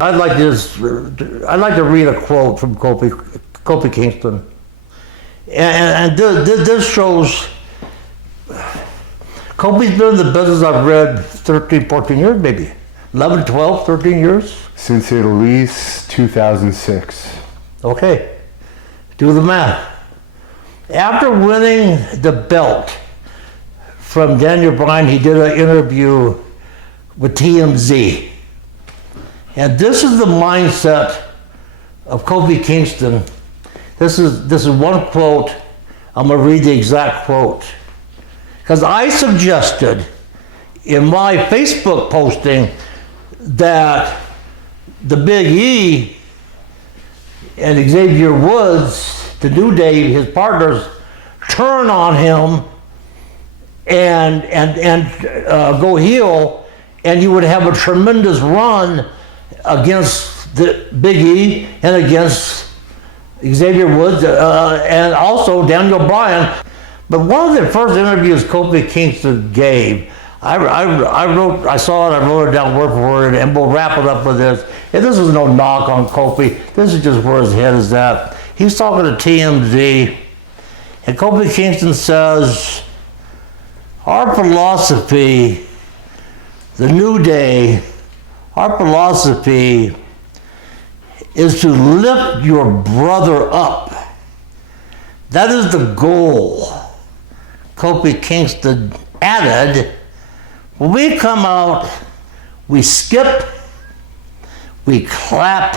I'd like to read a quote from Kofi Kingston. And this shows Kofi's been in the business, I've read 13, 14 years maybe. 11, 12, 13 years? Since at least 2006. Okay, do the math. After winning the belt from Daniel Bryan, he did an interview with TMZ. And this is the mindset of Kofi Kingston. This is one quote. I'm going to read the exact quote. Because I suggested in my Facebook posting that the Big E and Xavier Woods, the New Day, his partners, turn on him and go heel, and you would have a tremendous run against the Big E and against Xavier Woods and also Daniel Bryan. But one of the first interviews Kofi Kingston gave, I saw it, I wrote it down word for word, and we'll wrap it up with this. And this is no knock on Kofi, this is just where his head is at. He's talking to TMZ, and Kofi Kingston says, our philosophy, the New Day, our philosophy is to lift your brother up. That is the goal. Kofi Kingston added, when we come out, we skip, we clap,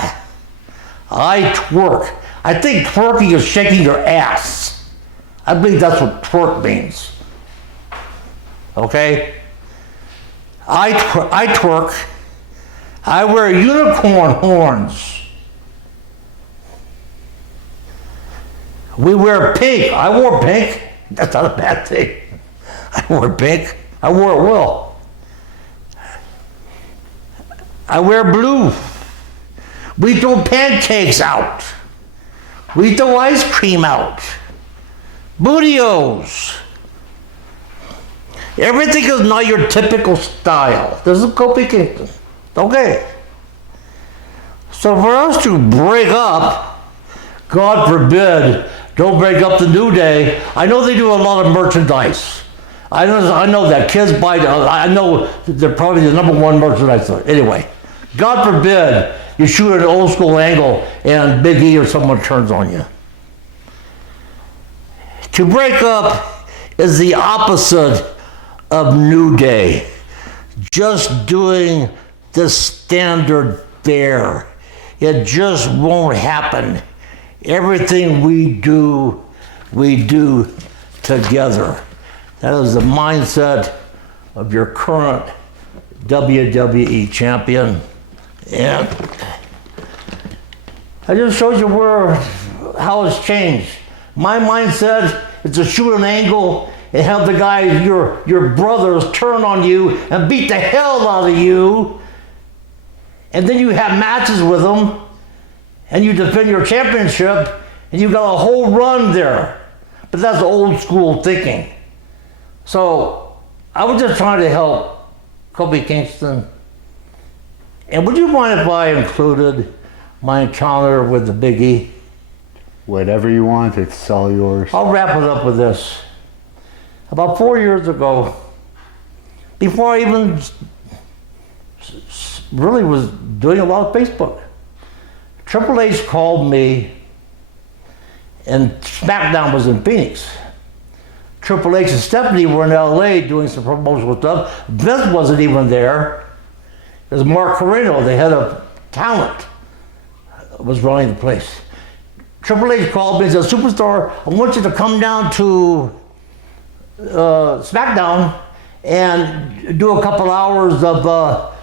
I twerk. I think twerking is shaking your ass. I believe that's what twerk means. Okay? I twerk. I wear unicorn horns. We wear pink. I wore pink. That's not a bad thing. I wore pink. I wore it well. I wear blue. We throw pancakes out. We throw ice cream out. Bootios. Everything is not your typical style. This is Kofi Kingston. Okay. So for us to break up, God forbid, don't break up the New Day. I know they do a lot of merchandise. I know that kids buy. I know they're probably the #1 merchandise. Anyway, God forbid you shoot an old school angle and Big E or someone turns on you. To break up is the opposite of New Day. Just doing the standard fare. It just won't happen. Everything we do together. That is the mindset of your current WWE champion. And I just showed you how it's changed. My mindset is to shoot an angle and have the guys, your brothers, turn on you and beat the hell out of you. And then you have matches with them and you defend your championship and you got a whole run there. But that's old school thinking. So I was just trying to help Kofi Kingston. And would you mind if I included my encounter with the Big E? Whatever you want, it's all yours. I'll wrap it up with this. About 4 years ago, before I even really was doing a lot of Facebook, Triple H called me, and SmackDown was in Phoenix. Triple H and Stephanie were in LA doing some promotional stuff. Vince wasn't even there. It was Mark Carino, the head of talent, was running the place. Triple H called me and said, Superstar, I want you to come down to SmackDown and do a couple hours of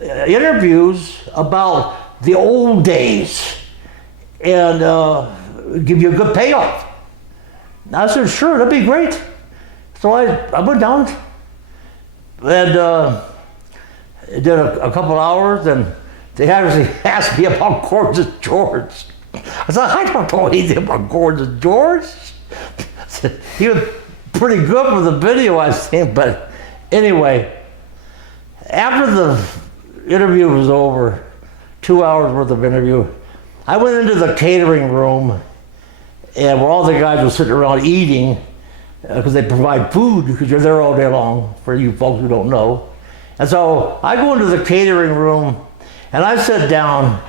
interviews about the old days and give you a good payoff. And I said, sure, that'd be great. So I went down and did a couple hours, and they actually asked me about Gorgeous George. I said, I don't know anything about Gorgeous George. He was pretty good with the video I've seen, but anyway, after the interview was over, 2 hours worth of interview. I went into the catering room, and where all the guys were sitting around eating, because they provide food, because you're there all day long, for you folks who don't know. And so I go into the catering room, and I sit down,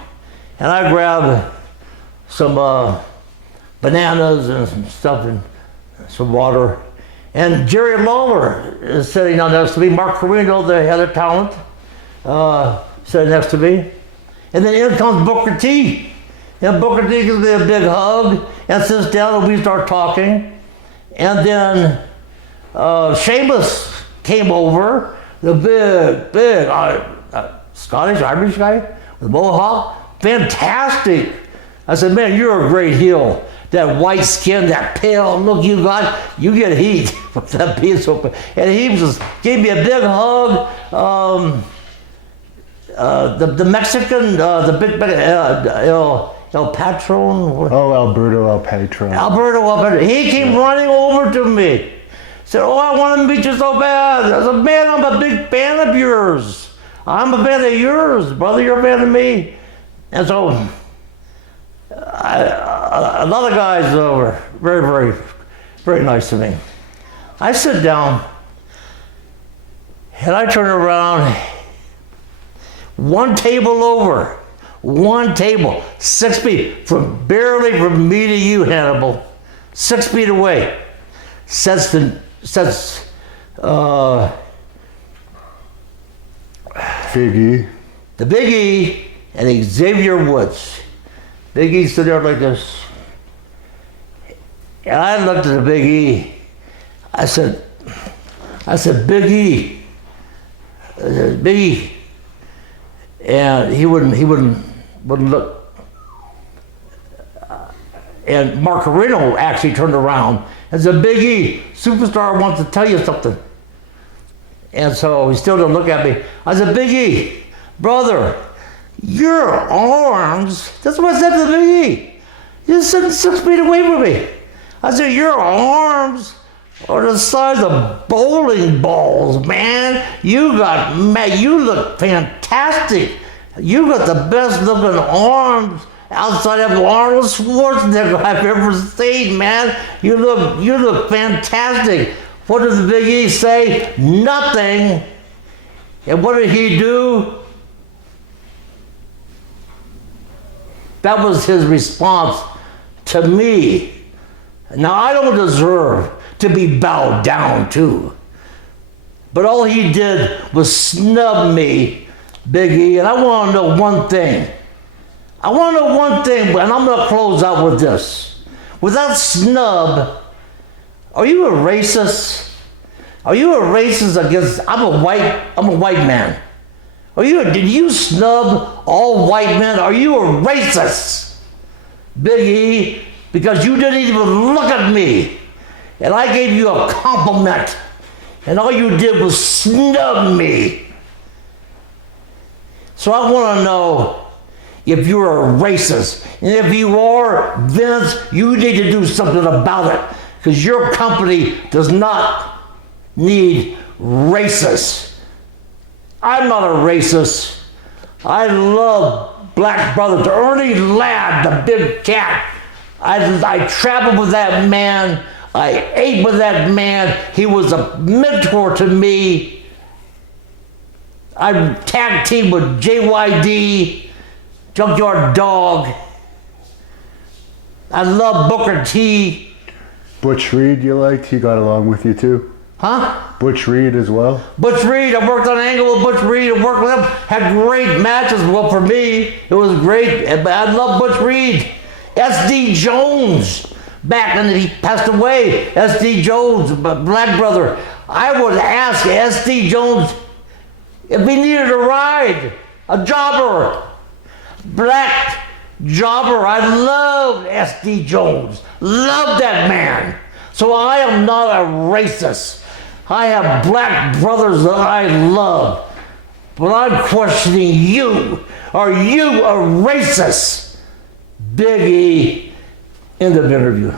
and I grab some bananas and some stuff and some water. And Jerry Lawler is sitting down next to me. Mark Carino, the head of talent, sitting next to me. And then in comes Booker T. And Booker T gives me a big hug and sits down, and we start talking. And then Sheamus came over, the big Scottish, Irish guy with mohawk. Fantastic. I said, man, you're a great heel. That white skin, that pale look you got, you get heat with that piece open. And he just gave me a big hug. The Mexican, the big El Patron. Oh, Alberto El Patron. Alberto El Patron. He came running over to me. Said, oh, I want to meet you so bad. I said, man, I'm a big fan of yours. I'm a fan of yours, brother. You're a fan of me. And so, a lot of guys were very, very, very nice to me. I sit down, and I turn around, one table, 6 feet, barely from me to you, Hannibal, 6 feet away, sits Big E. The Big E and Xavier Woods. Big E stood there like this. And I looked at the Big E. I said, Big E. Big E. And he wouldn't look. And Mark Carino actually turned around and said, Big E, superstar wants to tell you something. And so he still didn't look at me. I said, Big E, brother, your arms, that's what I said to the Big E. You're sitting 6 feet away from me. I said, your arms are the size of bowling balls, man. You look fantastic. You got the best looking arms outside of Arnold Schwarzenegger I've ever seen, man. You look fantastic. What did the Big E say? Nothing. And what did he do? That was his response to me. Now, I don't deserve to be bowed down to. But all he did was snub me, Big E, and I want to know one thing. And I'm going to close out with this. With that snub, are you a racist? Are you a racist against, I'm a white man. Did you snub all white men? Are you a racist, Big E? Because you didn't even look at me. And I gave you a compliment. And all you did was snub me. So I want to know if you're a racist. And if you are, Vince, you need to do something about it. Because your company does not need racists. I'm not a racist. I love Black Brothers. Ernie Ladd, the big cat. I traveled with that man. I ate with that man. He was a mentor to me. I tag teamed with JYD, Junkyard Dog. I love Booker T. Butch Reed you liked? He got along with you too? Huh? Butch Reed as well? Butch Reed, I worked on an angle with Butch Reed. I worked with him, had great matches. Well, for me, it was great. I love Butch Reed. S.D. Jones, back when he passed away. S.D. Jones, Black brother. I would ask S.D. Jones if he needed a ride, a jobber, black jobber. I loved S.D. Jones. Loved that man. So I am not a racist. I have black brothers that I love. But I'm questioning you. Are you a racist? Big E, end of interview.